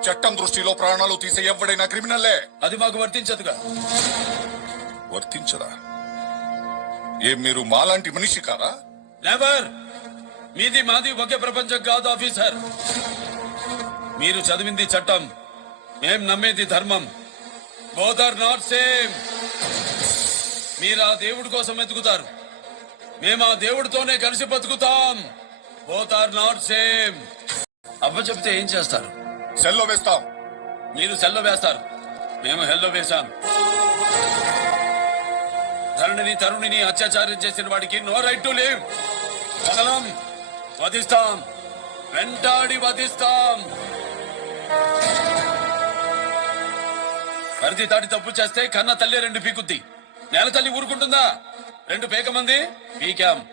చట్టం దృష్టిలో ప్రాణాలు తీసే ఎవడైనా క్రిమినల్లే. అది మాకు వర్తించదుగా. వర్తించదా? ఏం మీరు మాలాంటి మనిషి కారా? నెవర్ మీది మాది ఒకే ప్రపంచం కాదు ఆఫీసర్. మీరు చదివింది చట్టం మేం నమ్మేది ధర్మం. బోత్ ఆర్ నాట్ సేమ్ మీరు ఆ దేవుడి కోసం ఎతుకుతారు మేము ఆ దేవుడితోనే కలిసి బతుకుతాం. బోత్ ఆర్ నాట్ సేమ్ అవ్వ చెప్తే ఏం చేస్తారు? సెల్లో వేస్తాం. మీరు సెల్లో వేస్తారు. మేము హెల్లో వేశాం. ధరణిని తరుణిని అత్యాచారం చేసిన వాడికి నో రైట్ టు లివ్. కదలం వధిస్తాం. వెంటాడి వధిస్తాం. పరిధి దాటి తప్పు చేస్తే కన్న తల్లి రెండు పీకుద్ది. నేల తల్లి ఊరుకుంటుందా? రెండు పేక మంది పీకాం.